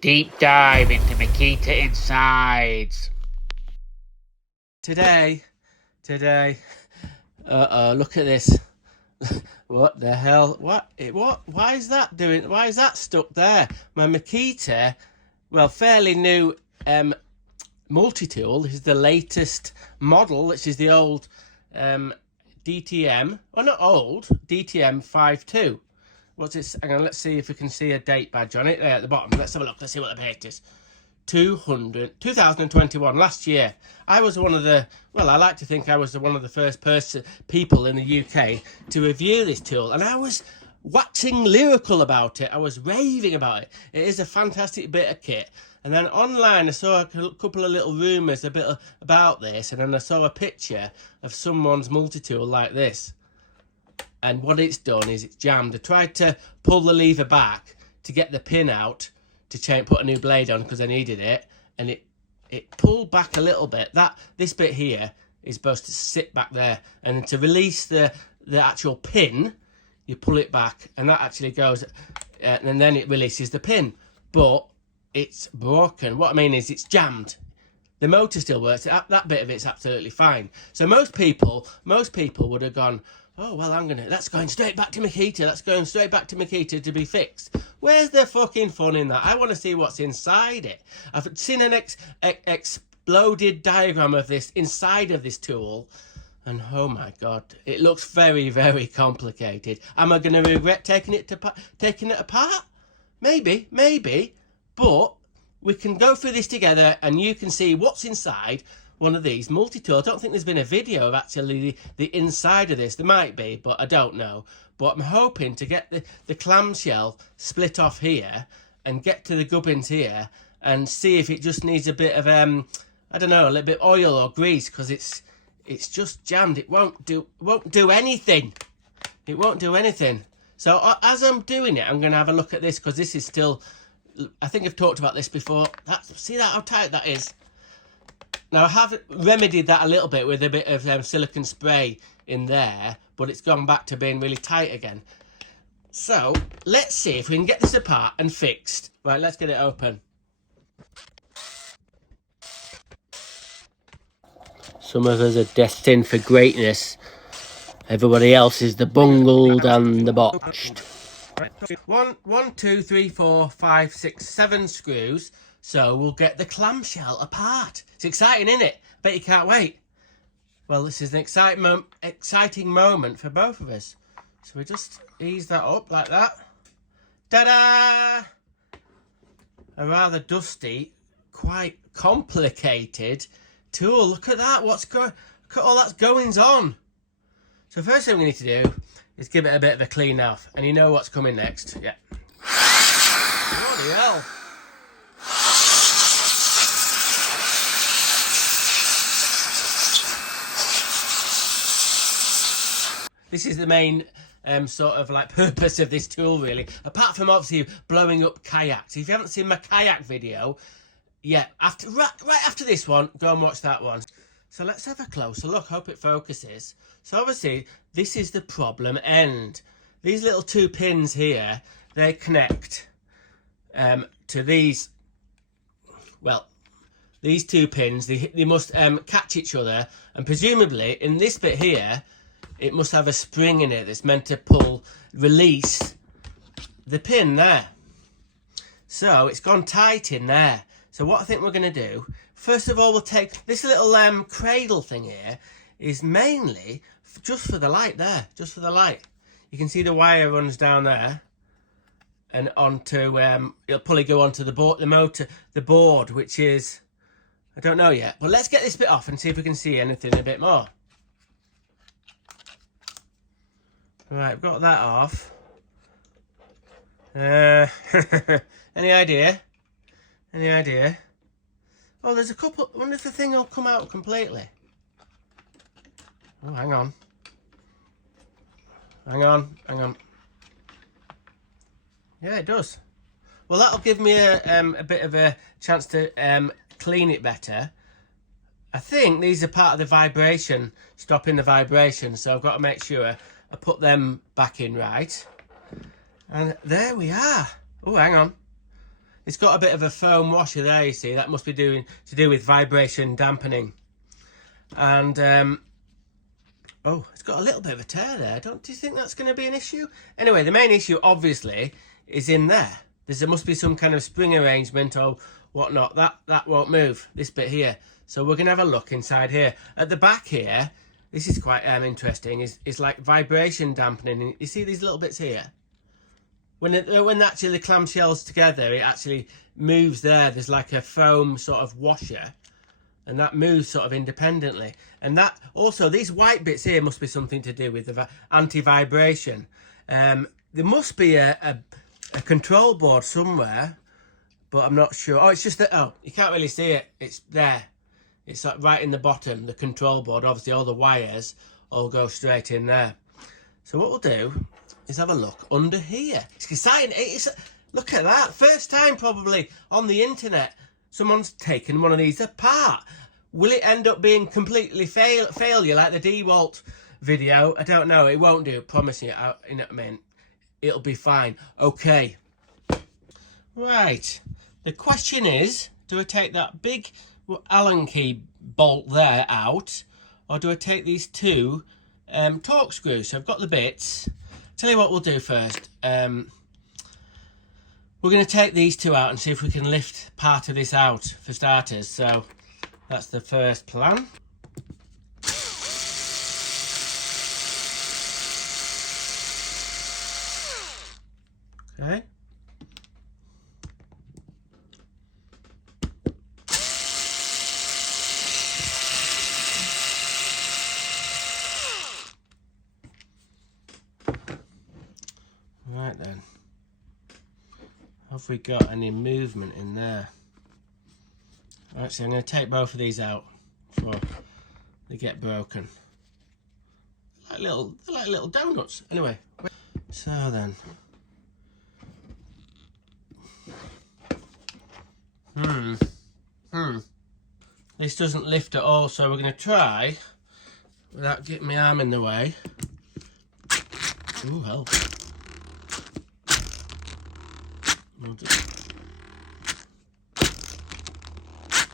Deep dive into Makita insides. Today, look at this. What the hell? What? Why is that doing? Why is that stuck there? My Makita, well, fairly new multi-tool. This is the latest model, which is the old DTM. Well, not old, DTM 52. What's it? Hang on, let's see if we can see a date badge on it there at the bottom. Let's have a look. Let's see what the date is. 2021, last year. I was one of the, well, I like to think I was one of the first people in the UK to review this tool, and I was waxing lyrical about it. I was raving about it. It is a fantastic bit of kit. And then online I saw a couple of little rumours about this, and then I saw a picture of someone's multi-tool like this. And what it's done is it's jammed. I tried to pull the lever back to get the pin out to put a new blade on because I needed it, and it pulled back a little bit. This bit here is supposed to sit back there, and to release the actual pin, you pull it back, and that actually goes, and then it releases the pin. But it's broken. What I mean is it's jammed. The motor still works. That bit of it's absolutely fine. So most people would have gone, oh, well, that's going straight back to Makita. That's going straight back to Makita to be fixed. Where's the fucking fun in that? I want to see what's inside it. I've seen an exploded diagram of this inside of this tool. And oh my God, it looks very, very complicated. Am I going to regret taking it apart? Maybe. But we can go through this together and you can see what's inside one of these multi-tool. I don't think there's been a video of actually the inside of this. There might be, but I don't know. But I'm hoping to get the clamshell split off here and get to the gubbins here and see if it just needs a bit of I don't know, a little bit of oil or grease, because it's just jammed. It won't do anything. It won't do anything. So as I'm doing it, I'm going to have a look at this, because this is still, I think I've talked about this before. See that how tight that is? Now, I have remedied that a little bit with a bit of silicone spray in there, but it's gone back to being really tight again. So, let's see if we can get this apart and fixed. Right, let's get it open. Some of us are destined for greatness. Everybody else is the bungled and the botched. One, two, three, 4, 5, 6, 7 screws. So we'll get the clamshell apart. It's exciting, isn't it? Bet you can't wait. Well, this is an exciting moment for both of us. So we just ease that up like that. Ta-da! A rather dusty, quite complicated tool. Look at that. Look at all that's goings on. So first thing we need to do is give it a bit of a clean off. And you know what's coming next. Yeah. Bloody hell. This is the main sort of like purpose of this tool, really. Apart from obviously blowing up kayaks. If you haven't seen my kayak video, yeah, right after this one, go and watch that one. So let's have a closer look. Hope it focuses. So obviously, this is the problem end. These little 2 pins here, they connect to these. Well, these 2 pins, they must catch each other, and presumably in this bit here, it must have a spring in it that's meant to release the pin there. So it's gone tight in there. So what I think we're going to do, first of all, we'll take this little cradle thing here, is mainly just for the light there, just for the light. You can see the wire runs down there and onto, it'll probably go onto the board, which is, I don't know yet. But let's get this bit off and see if we can see anything a bit more. Right, I've got that off. Any idea? Any idea? Oh, there's a couple. I wonder if the thing will come out completely. Oh, hang on. Hang on. Yeah, it does. Well, that'll give me a bit of a chance to clean it better. I think these are part of the vibration, stopping the vibration. So I've got to make sure I put them back in right. And there we are. Oh, hang on. It's got a bit of a foam washer there, you see. That must be to do with vibration dampening. And oh, it's got a little bit of a tear there. Do you think that's going to be an issue? Anyway, the main issue obviously is in there. There must be some kind of spring arrangement or whatnot. That won't move, this bit here. So we're going to have a look inside here. At the back here, this is quite interesting, is like vibration dampening. You see these little bits here? When actually the clamshells together, it actually moves there. There's like a foam sort of washer, and that moves sort of independently. And that also, these white bits here must be something to do with the anti-vibration. There must be a control board somewhere, but I'm not sure. Oh, it's just that. Oh, you can't really see it. It's there. It's like right in the bottom, the control board. Obviously, all the wires all go straight in there. So what we'll do is have a look under here. It's exciting. Look at that. First time probably on the internet someone's taken one of these apart. Will it end up being completely failure like the DeWalt video? I don't know. It won't do. Promise you. You know what I mean? It'll be fine. Okay. Right. The question is, do I take that big Allen key bolt there out, or do I take these two torque screws? So I've got the bits. Tell you what we'll do first. We're going to take these two out and see if we can lift part of this out for starters. So that's the first plan. Okay. Right then, have we got any movement in there? Actually, I'm going to take both of these out before they get broken. They're like little donuts. Anyway, so then, this doesn't lift at all, so we're going to try without getting my arm in the way. Ooh, hell.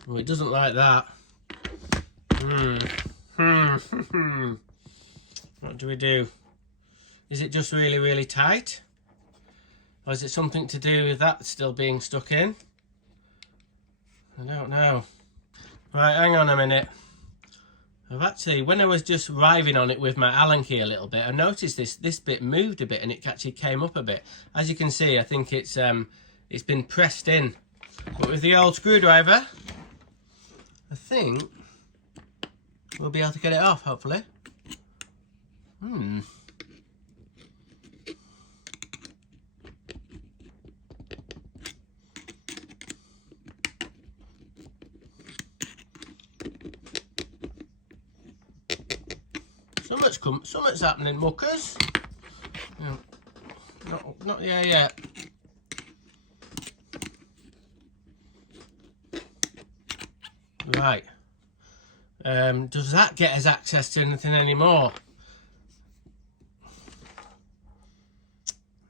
Oh, it doesn't like that. What do we do? Is it just really, really tight? Or is it something to do with that still being stuck in? I don't know. Right, hang on a minute. I've actually, when I was just riving on it with my Allen key a little bit, I noticed this bit moved a bit and it actually came up a bit. As you can see, I think it's been pressed in. But with the old screwdriver, I think we'll be able to get it off, hopefully. Something's happening, muckers. Not yet. Right. Does that get us access to anything anymore?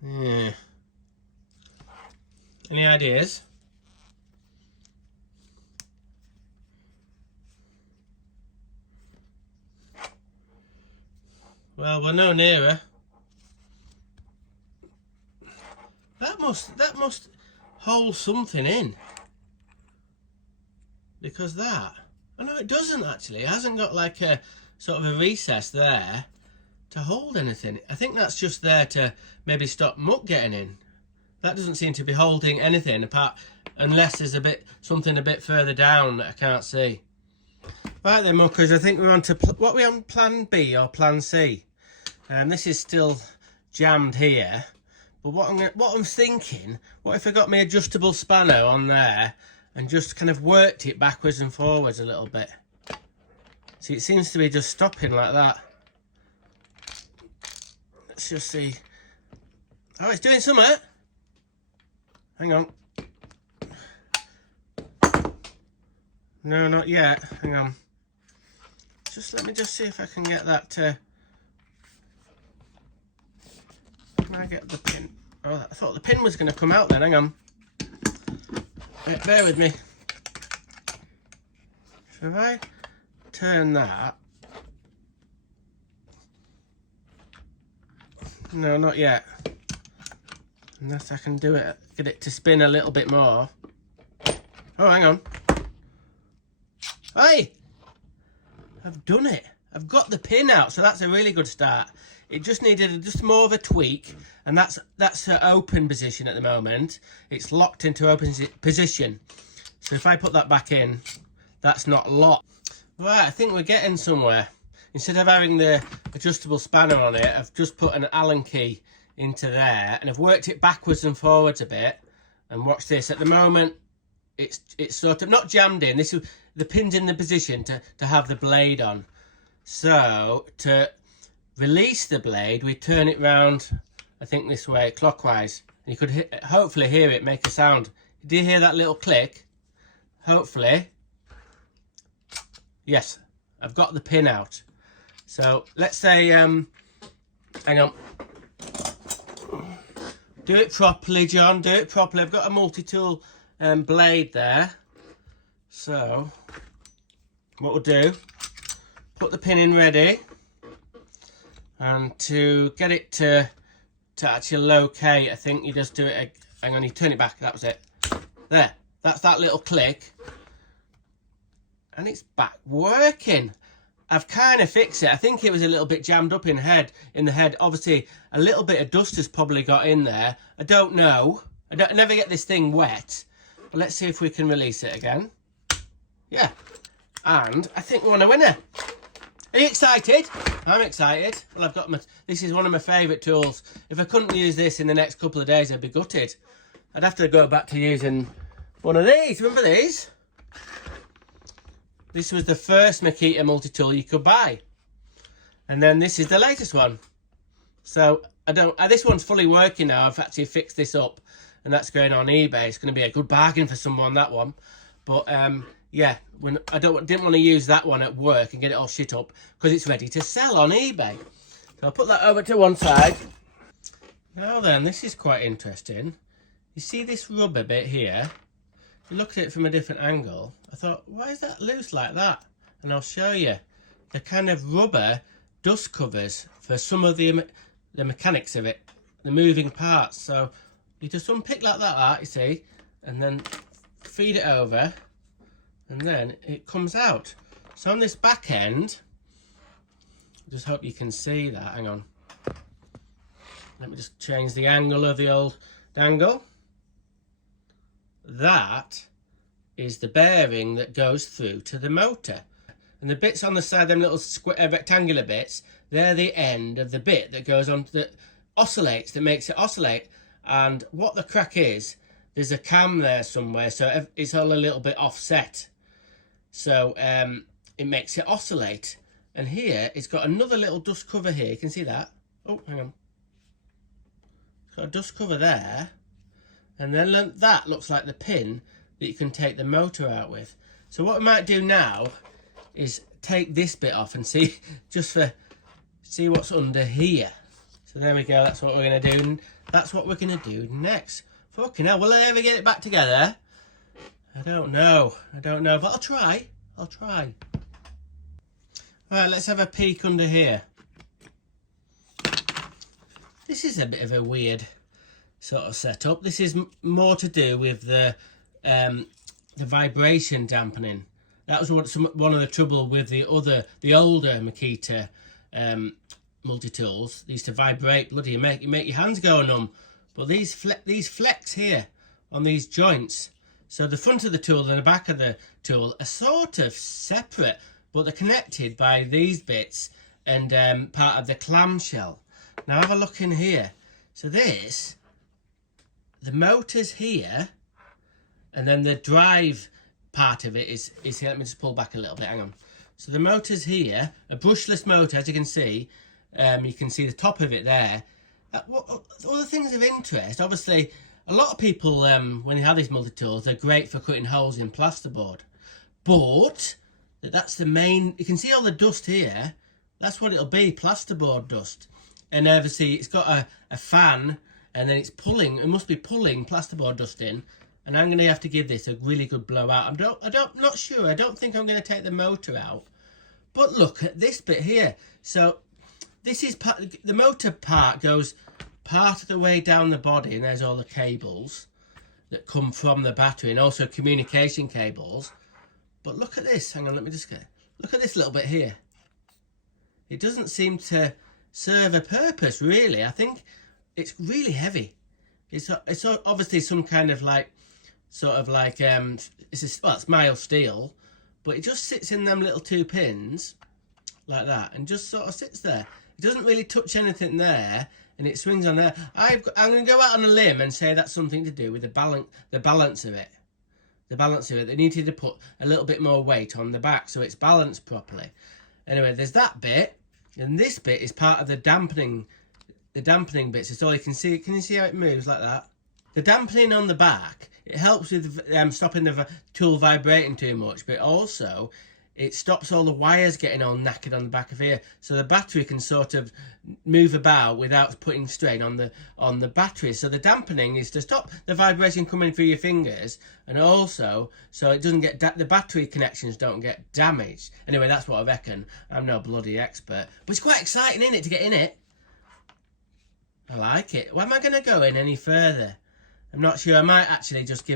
Yeah. Any ideas? Well, we're no nearer. That must hold something in. Because that... Oh no, it doesn't actually. It hasn't got like a sort of a recess there to hold anything. I think that's just there to maybe stop muck getting in. That doesn't seem to be holding anything apart, unless there's something a bit further down that I can't see. Right then, muckers, I think we're on to what are we on, plan B or plan C? This is still jammed here, but what I'm thinking, what if I got my adjustable spanner on there and just kind of worked it backwards and forwards a little bit? See, it seems to be just stopping like that. Let's just see. Oh, it's doing something. Hang on. No, not yet. Hang on. Let me just see if I can get that to... Can I get the pin? Oh, I thought the pin was going to come out then. Hang on. Bear with me. So if I turn that... No, not yet. Unless I can do it, get it to spin a little bit more. Oh, hang on. Hey! I've done it. I've got the pin out, so that's a really good start. It just needed just more of a tweak, and that's her open position at the moment. It's locked into open position. So if I put that back in, that's not locked. Right, I think we're getting somewhere. Instead of having the adjustable spanner on it, I've just put an Allen key into there, and I've worked it backwards and forwards a bit. And watch this. At the moment, it's sort of not jammed in. This is the pin's in the position to have the blade on. So to release the blade, we turn it round, I think this way, clockwise. And you could hopefully hear it make a sound. Do you hear that little click? Hopefully. Yes, I've got the pin out. So let's say, hang on. Do it properly, John, do it properly. I've got a multi-tool blade there. So, what we'll do, put the pin in ready. And to get it to actually locate, I think you just do it, hang on, you turn it back, that was it. There, that's that little click. And it's back working. I've kind of fixed it. I think it was a little bit jammed up in the head. Obviously, a little bit of dust has probably got in there. I don't know. I never get this thing wet. But let's see if we can release it again. Yeah. And I think we want a winner. Are you excited? I'm excited. Well, I've got this is one of my favourite tools. If I couldn't use this in the next couple of days, I'd be gutted. I'd have to go back to using one of these. Remember these? This was the first Makita multi-tool you could buy. And then this is the latest one. So, this one's fully working now. I've actually fixed this up. And that's going on eBay. It's going to be a good bargain for someone, that one. But, yeah, I didn't want to use that one at work and get it all shit up. Because it's ready to sell on eBay. So I'll put that over to one side. Now then, this is quite interesting. You see this rubber bit here? If you look at it from a different angle, I thought, why is that loose like that? And I'll show you. The kind of rubber dust covers for some of the mechanics of it, the moving parts. So you just unpick like that, you see, and then feed it over, and then it comes out. So on this back end, just hope you can see that. Hang on. Let me just change the angle of the old dangle. That is the bearing that goes through to the motor. And the bits on the side, them little rectangular bits, they're the end of the bit that goes on, that oscillates, that makes it oscillate. And what the crack is, there's a cam there somewhere, so it's all a little bit offset. So it makes it oscillate. And here, it's got another little dust cover here. You can see that. Oh, hang on. It's got a dust cover there. And then that looks like the pin that you can take the motor out with. So what we might do now is take this bit off and see, see what's under here. So there we go, that's what we're going to do. And that's what we're going to do next. Fucking hell, will I ever get it back together? I don't know, but I'll try. Right, let's have a peek under here. This is a bit of a weird sort of setup. This is more to do with the vibration dampening. That was one of the trouble with the older Makita multi-tools. They used to vibrate. Bloody, you make your hands go numb. But these flex here on these joints. So the front of the tool and the back of the tool are sort of separate, but they're connected by these bits and part of the clamshell. Now have a look in here. So this, the motor's here, and then the drive part of it is here. Let me just pull back a little bit, hang on. So the motor's here, a brushless motor, as you can see. You can see the top of it there. Other things of interest, obviously, a lot of people, when they have these multi-tools, they're great for cutting holes in plasterboard. But that's the main, you can see all the dust here. That's what it'll be, plasterboard dust. And obviously it's got a fan, and then it's pulling, it must be pulling plasterboard dust in. and I'm going to have to give this a really good blowout. Not sure. I don't think I'm going to take the motor out. But look at this bit here. So this is the motor part goes part of the way down the body, and there's all the cables that come from the battery, and also communication cables. But look at this. Hang on, let me just get. Look at this little bit here. It doesn't seem to serve a purpose, really. I think it's really heavy. It's obviously some kind of like, it's mild steel, but it just sits in them little 2 pins like that, and just sort of sits there. It doesn't really touch anything there, and it swings on there. I'm going to go out on a limb and say that's something to do with the balance of it. The balance of it. They needed to put a little bit more weight on the back so it's balanced properly. Anyway, there's that bit, and this bit is part of the dampening bits. It's all you can see. Can you see how it moves like that? The dampening on the back, it helps with stopping the tool vibrating too much, but also it stops all the wires getting all knackered on the back of here, so the battery can sort of move about without putting strain on the battery. So the dampening is to stop the vibration coming through your fingers, and also so it doesn't get the battery connections don't get damaged. Anyway, that's what I reckon. I'm no bloody expert, but it's quite exciting, isn't it, to get in it? I like it. Well, am I going to go in any further? I'm not sure. I might actually just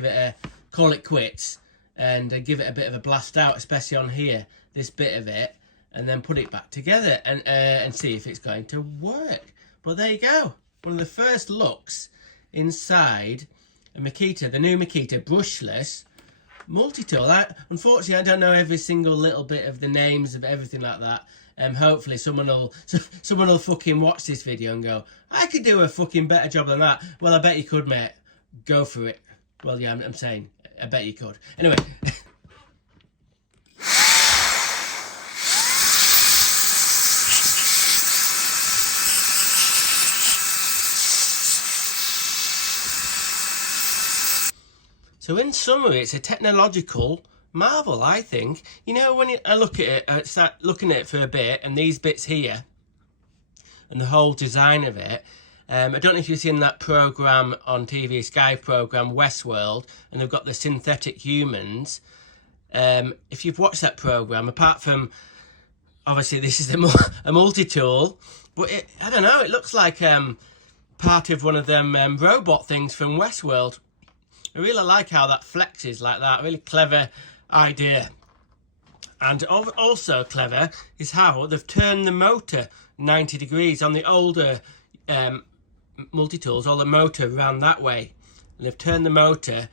call it quits and give it a bit of a blast out, especially on here, this bit of it, and then put it back together and see if it's going to work. But there you go. One of the first looks inside a Makita, the new Makita brushless multi-tool. Unfortunately, I don't know every single little bit of the names of everything like that. Hopefully someone will fucking watch this video and go, I could do a fucking better job than that. Well, I bet you could, mate. Go for it. Well, yeah, I'm saying, I bet you could. Anyway. So in summary, it's a technological marvel, I think. You know, when I look at it, I start looking at it for a bit, and these bits here, and the whole design of it, I don't know if you've seen that programme on TV, Sky programme, Westworld, and they've got the synthetic humans. If you've watched that programme, apart from, obviously this is a multi-tool, but I don't know, it looks like part of one of them robot things from Westworld. I really like how that flexes like that, really clever idea. And also clever is how they've turned the motor 90 degrees on the older multi-tools. All the motor ran that way, and they've turned the motor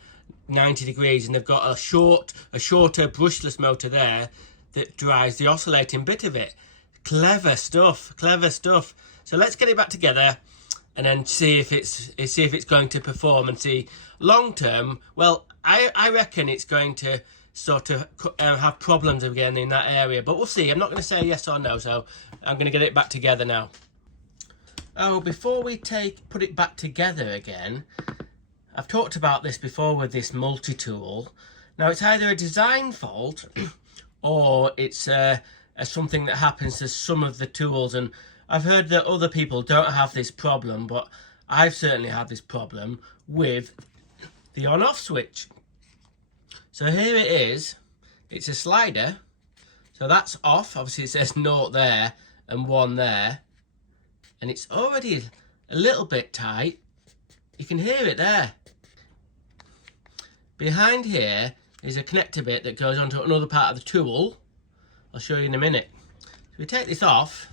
90 degrees, and they've got a shorter brushless motor there that drives the oscillating bit of it. Clever stuff. So let's get it back together and then see if it's going to perform, and see long term. Well, I reckon it's going to sort of have problems again in that area, but we'll see. I'm not going to say yes or no, so I'm going to get it back together now. Oh, before we put it back together again, I've talked about this before with this multi-tool. Now, it's either a design fault or it's something that happens to some of the tools, and I've heard that other people don't have this problem, but I've certainly had this problem with the on-off switch. So here it is. It's a slider. So that's off. Obviously it says 0 there and 1 there. And it's already a little bit tight. You can hear it there. Behind here is a connector bit that goes onto another part of the tool. I'll show you in a minute. If we take this off,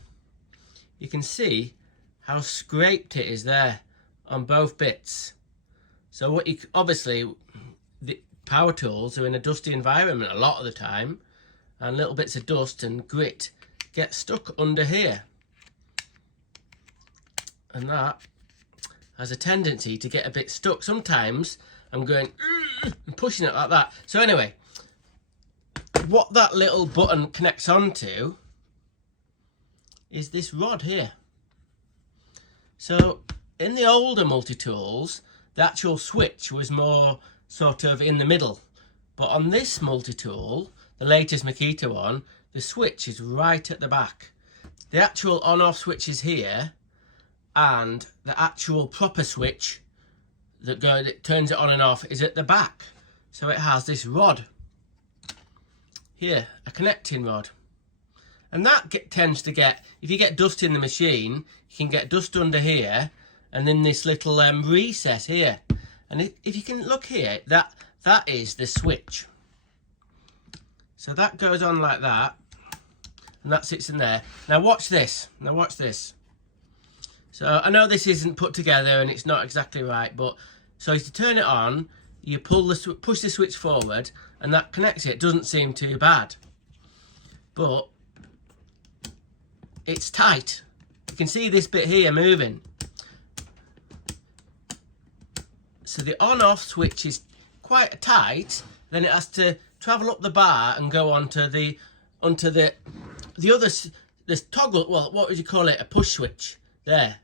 you can see how scraped it is there on both bits. So obviously the power tools are in a dusty environment a lot of the time, and little bits of dust and grit get stuck under here, and that has a tendency to get a bit stuck. Sometimes I'm going and pushing it like that. So anyway, what that little button connects onto is this rod here. So in the older multi-tools, the actual switch was more sort of in the middle, but on this multi-tool, the latest Makita one, the switch is right at the back. The actual on-off switch is here, and the actual proper switch, that turns it on and off is at the back. So it has this rod here, a connecting rod. And that tends to get, if you get dust in the machine, you can get dust under here, and then this little recess here. And if you can look here, that is the switch. So that goes on like that, and that sits in there. Now watch this. Now watch this. So I know this isn't put together and it's not exactly right, but so to turn it on, you push the switch forward, and that connects it. It doesn't seem too bad, but it's tight. You can see this bit here moving. So the on-off switch is quite tight. Then it has to travel up the bar and go onto the other this toggle. Well, what would you call it? A push switch there.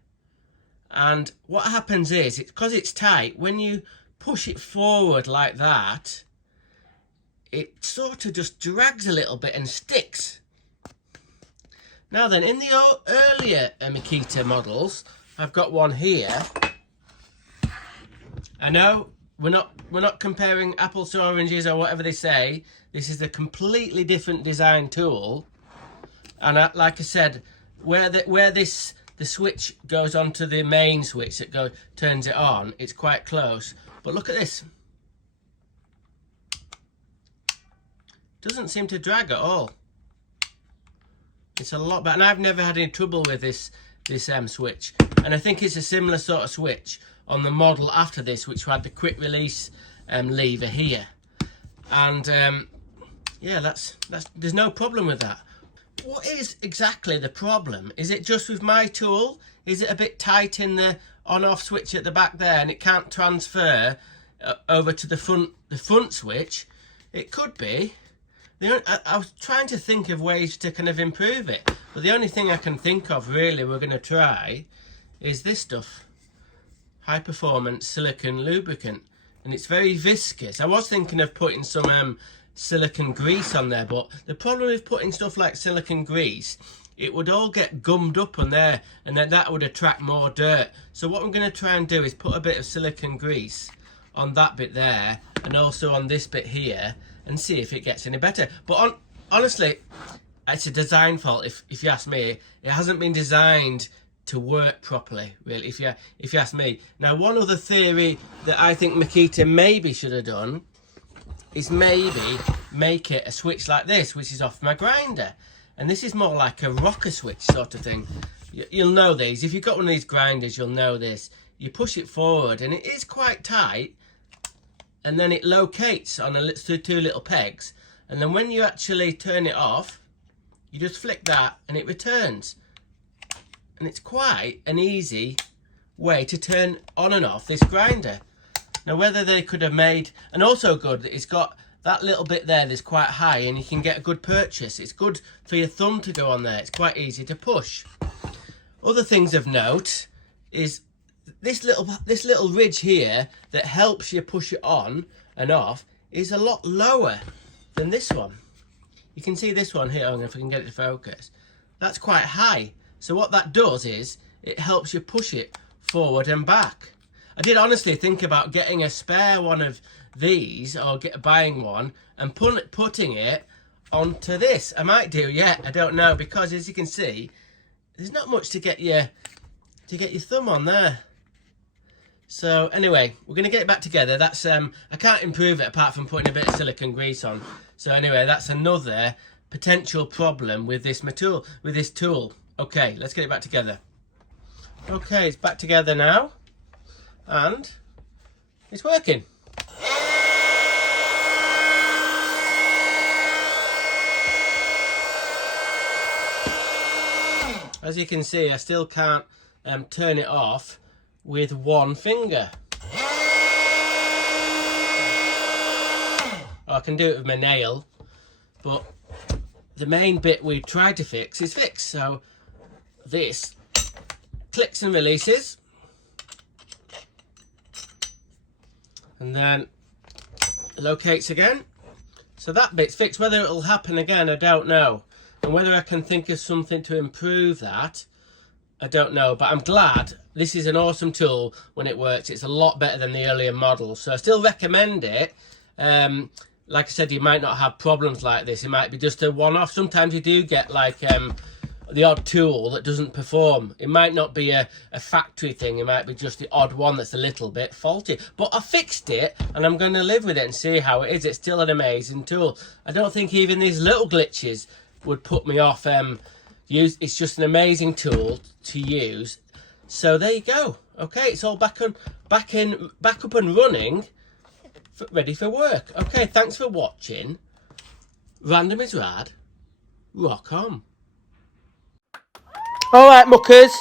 And what happens is, because it's tight, when you push it forward like that, it sort of just drags a little bit and sticks. Now then, in the earlier Makita models, I've got one here. I know we're not comparing apples to oranges or whatever they say. This is a completely different design tool, and like I said, where the switch goes onto the main switch that turns it on, it's quite close. But look at this. Doesn't seem to drag at all. It's a lot better, and I've never had any trouble with this switch. And I think it's a similar sort of switch on the model after this, which had the quick release lever here. And yeah, there's no problem with that. What is exactly the problem? Is it just with my tool? Is it a bit tight in the on-off switch at the back there, and it can't transfer over to the front switch? It could be. I was trying to think of ways to kind of improve it, but the only thing I can think of really we're going to try is this stuff. High performance silicone lubricant, and it's very viscous. I was thinking of putting some silicone grease on there, but the problem with putting stuff like silicone grease, it would all get gummed up on there, and then that would attract more dirt. So what I'm going to try and do is put a bit of silicone grease on that bit there, and also on this bit here, and see if it gets any better. But honestly, it's a design fault. If you ask me, it hasn't been designed to work properly, really, if you ask me. Now, one other theory that I think Makita maybe should have done is maybe make it a switch like this, which is off my grinder. And this is more like a rocker switch sort of thing. You'll know these. If you've got one of these grinders, you'll know this. You push it forward, and it is quite tight, and then it locates on two little pegs. And then when you actually turn it off, you just flick that, and it returns. And it's quite an easy way to turn on and off this grinder. Now, whether they could have made, and also good that it's got that little bit there that's quite high, and you can get a good purchase. It's good for your thumb to go on there. It's quite easy to push. Other things of note is this little ridge here that helps you push it on and off is a lot lower than this one. You can see this one here. I don't know if I can get it to focus. That's quite high. So what that does is it helps you push it forward and back. I did honestly think about getting a spare one of these, or buying one and putting it onto this. I might do, yeah, I don't know, because as you can see, there's not much to get your thumb on there. So anyway, we're going to get it back together. That's I can't improve it apart from putting a bit of silicone grease on. So anyway, that's another potential problem with this tool. Okay, let's get it back together. Okay, it's back together now, and it's working. As you can see, I still can't turn it off with one finger. I can do it with my nail, but the main bit we tried to fix is fixed. So this clicks and releases, and then locates again. So that bit's fixed. Whether it'll happen again, I don't know. And whether I can think of something to improve that, I don't know, but I'm glad. This is an awesome tool when it works. It's a lot better than the earlier models, so I still recommend it. Like I said, you might not have problems like this. It might be just a one-off. Sometimes you do get like the odd tool that doesn't perform. It might not be a factory thing. It might be just the odd one that's a little bit faulty. But I fixed it, and I'm going to live with it and see how it is. It's still an amazing tool. I don't think even these little glitches would put me off it's just an amazing tool to use. So there you go. Okay, it's all back up and running, ready for work. Okay, thanks for watching. Random is rad. Rock on. All right, muckers.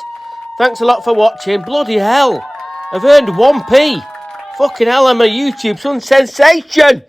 Thanks a lot for watching. Bloody hell, I've earned 1p. Fucking hell, I'm a YouTube sensation.